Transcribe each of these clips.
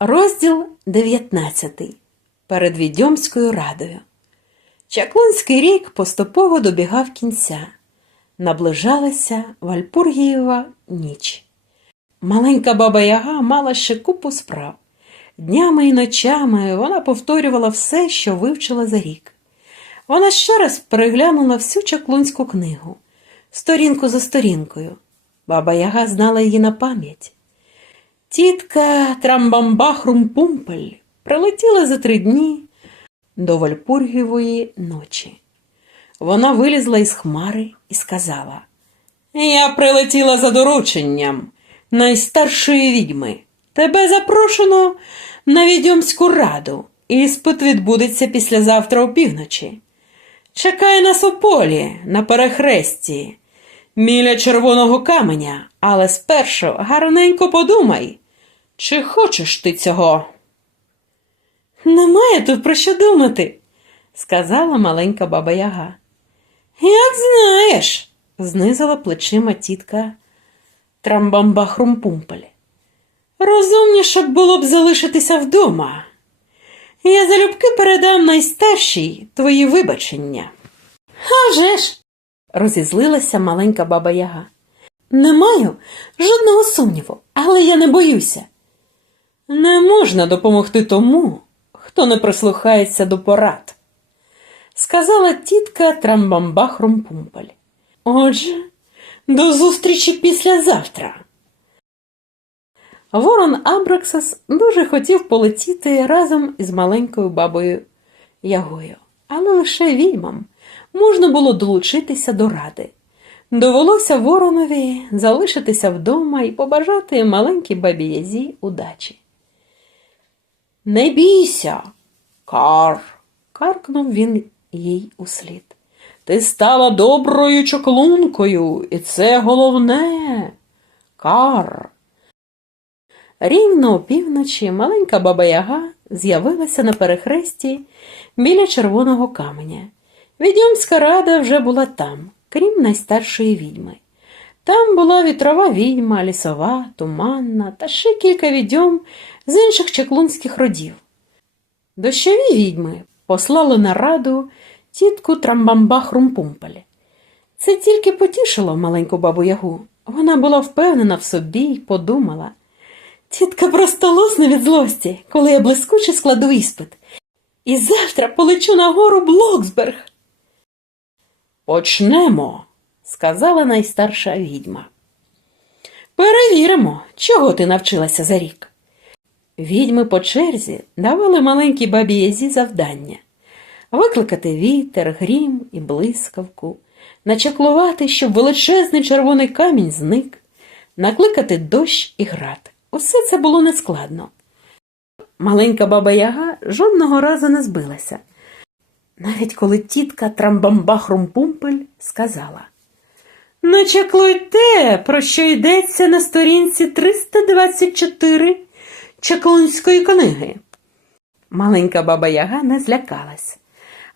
Розділ 19. Перед Відьомською радою. Чаклунський рік поступово добігав кінця. Наближалася Вальпургієва ніч. Маленька баба Яга мала ще купу справ. Днями і ночами вона повторювала все, що вивчила за рік. Вона ще раз переглянула всю чаклунську книгу, сторінку за сторінкою. Баба Яга знала її на пам'ять. Тітка Трамбамбахрум-Пумпель прилетіла за три дні до Вальпургівої ночі. Вона вилізла із хмари і сказала: Я прилетіла за дорученням найстаршої відьми. Тебе запрошено на відьомську раду. Іспит відбудеться післязавтра опівночі. Чекай нас у полі на перехресті, міля червоного каменя, але спершу гарненько подумай, чи хочеш ти цього? Немає тут про що думати, сказала маленька баба Яга. Як знаєш, знизила плечима тітка Трамбамбахрумпумпель. Розумніше б було б залишитися вдома. Я залюбки передам найстаршій твої вибачення. «А вже ж!» – розізлилася маленька баба Яга. Не маю жодного сумніву, але я не боюся. Не можна допомогти тому, хто не прислухається до порад, сказала тітка Трамбамбахрумпумпель. Отже, до зустрічі післязавтра. Ворон Абраксас дуже хотів полетіти разом із маленькою бабою Ягою, але лише відьмам можна було долучитися до ради. Довелося воронові залишитися вдома і побажати маленькій бабі удачі. Не бійся, кар, каркнув він їй услід. Ти стала доброю чоклункою, і це головне. Кар. Рівно опівночі маленька баба Яга з'явилася на перехресті біля червоного каменя. Відьомська рада вже була там, крім найстаршої відьми. Там була вітрова відьма, лісова, туманна та ще кілька відьом з інших чаклунських родів. Дощові відьми послали на раду тітку Трамбамбах-Румпумпель. Це тільки потішило маленьку бабу Ягу. Вона була впевнена в собі і подумала. Тітка просто лусне від злості, коли я блискуче складу іспит. І завтра полечу на гору Блоксберг. Почнемо, сказала найстарша відьма. Перевіримо, чого ти навчилася за рік. Відьми по черзі давали маленькій бабі Язі завдання викликати вітер, грім і блискавку, начаклувати, щоб величезний червоний камінь зник, накликати дощ і град. Усе це було нескладно. Маленька баба Яга жодного разу не збилася, навіть коли тітка Трамбамбахрумпумпель сказала Начаклуй те, про що йдеться на сторінці 324 чаклунської книги. Маленька баба Яга не злякалась.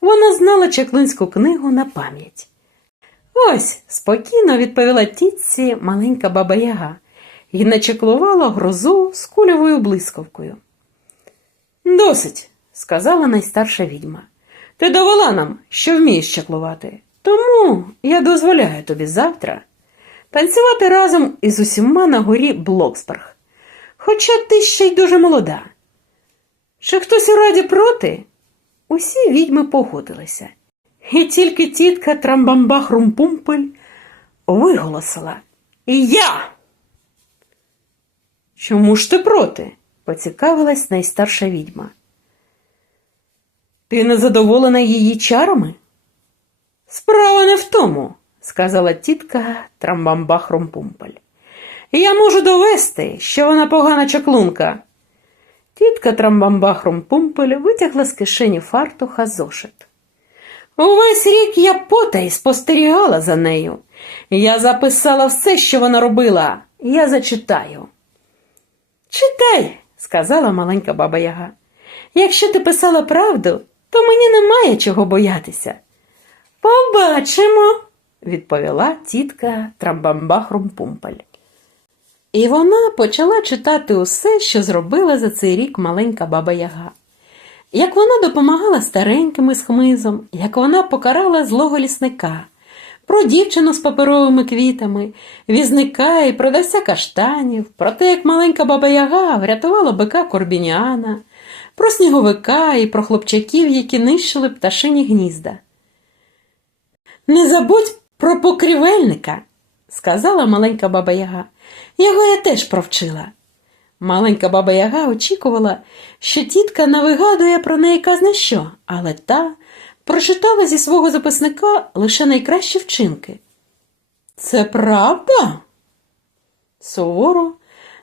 Вона знала чаклунську книгу на пам'ять. Ось, спокійно відповіла тітці маленька баба Яга і начеклувала грозу з кульовою блискавкою. Досить, сказала найстарша відьма. Ти довела нам, що вмієш чаклувати. Тому я дозволяю тобі завтра танцювати разом із усіма на горі Блоксберг. Хоча ти ще й дуже молода. Чи хтось у раді проти? Усі відьми погодилися. І тільки тітка Трамбамбах-Румпумпель виголосила І я. Чому ж ти проти? поцікавилась найстарша відьма. Ти не задоволена її чарами? Справа не в тому, сказала тітка Трамбамбах-Румпумпель. Я можу довести, що вона погана чаклунка. Тітка Трамбамбах-Румпумпель витягла з кишені фартуха зошит. Увесь рік я потай спостерігала за нею. Я записала все, що вона робила. Я зачитаю. Читай, сказала маленька баба Яга. Якщо ти писала правду, то мені немає чого боятися. Побачимо, відповіла тітка Трамбамбах-Румпумпель. І вона почала читати усе, що зробила за цей рік маленька баба Яга. Як вона допомагала стареньким із хмизом, як вона покарала злого лісника, про дівчину з паперовими квітами, візника і продавця каштанів, про те, як маленька баба Яга врятувала бика Корбініана, про сніговика і про хлопчаків, які нищили пташині гнізда. Не забудь про покрівельника, сказала маленька баба Яга. Його я теж провчила. Маленька баба Яга очікувала, що тітка навигадує про неї казна що, але та прочитала зі свого записника лише найкращі вчинки. Це правда? Суворо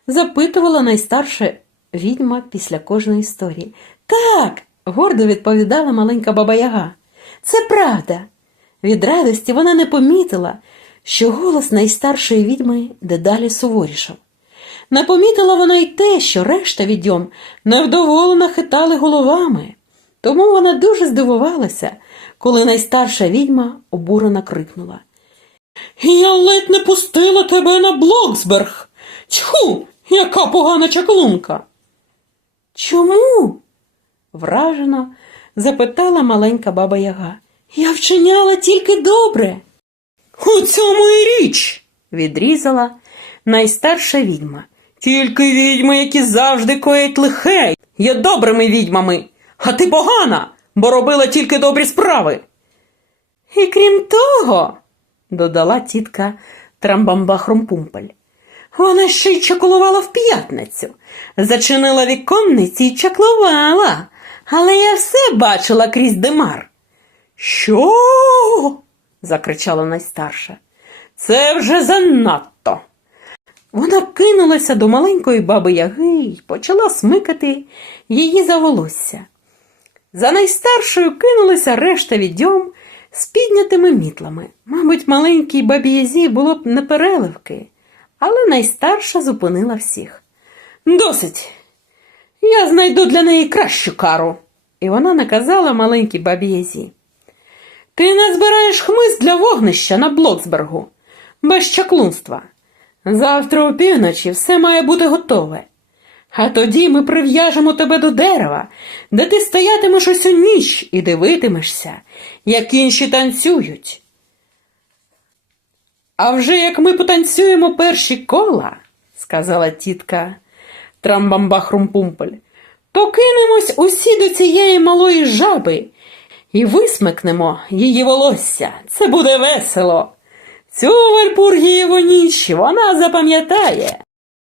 запитувала найстарша відьма після кожної історії. Так, гордо відповідала маленька баба Яга. Це правда. Від радості вона не помітила, що голос найстаршої відьми дедалі суворішав. Не помітила вона й те, що решта відьом невдоволено хитали головами. Тому вона дуже здивувалася, коли найстарша відьма обурено крикнула. Я ледь не пустила тебе на Блоксберг. Тьху, яка погана чаклунка. Чому? вражено запитала маленька баба Яга. Я вчиняла тільки добре. У цьому і річ, відрізала найстарша відьма. Тільки відьми, які завжди коять лихе, є добрими відьмами, а ти погана, бо робила тільки добрі справи. І крім того, додала тітка Трамбамбахрумпумпель, вона ще й чаклувала в п'ятницю, зачинила віконниці і чаклувала, але я все бачила крізь димар. Що? закричала найстарша. Це вже занадто. Вона кинулася до маленької баби Яги і почала смикати її за волосся. За найстаршою кинулися решта відьом з піднятими мітлами. Мабуть, маленькій бабі Язі було б непереливки, але найстарша зупинила всіх. Досить. Я знайду для неї кращу кару. І вона наказала маленькій бабі Язі. Ти не збираєш хмиз для вогнища на Блоксбергу, без чаклунства. Завтра опівночі все має бути готове. А тоді ми прив'яжемо тебе до дерева, де ти стоятимеш усю ніч і дивитимешся, як інші танцюють. А вже як ми потанцюємо перші кола, сказала тітка Трамбамбахрумпумпель, то кинемось усі до цієї малої жаби і висмикнемо її волосся. Це буде весело. Цю Вальпургієву ніч вона запам'ятає.